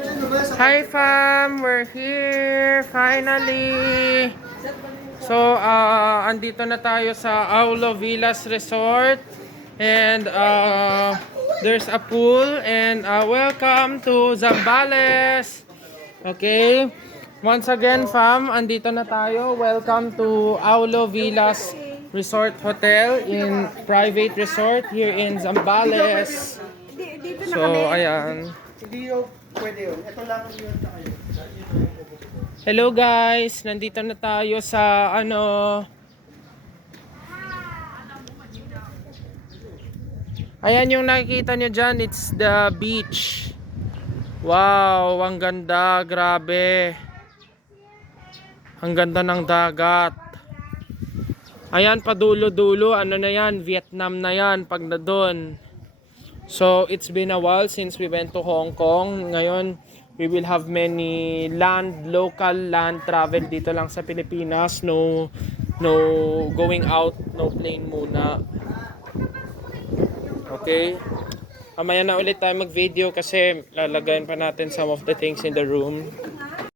Hi fam, we're here finally. So, andito na tayo sa Aulo Villas Resort and there's a pool and welcome to Zambales. Okay. Once again, fam, andito na tayo. Welcome to Aulo Villas Resort Hotel in private resort here in Zambales. So, ayan. Hindi yun pwede yun. Ito lang yun tayo. Hello guys, nandito na tayo sa ayan yung nakikita nyo dyan, it's the beach. Wow, ang ganda, grabe. Ang ganda ng dagat. Ayan, padulo-dulo, ano na yan, Vietnam na yan, pag na doon. So, it's been a while since we went to Hong Kong. Ngayon, we will have many local land travel dito lang sa Pilipinas. No going out, no plane muna. Okay? Mamaya na ulit tayo mag-video kasi lalagayin pa natin some of the things in the room.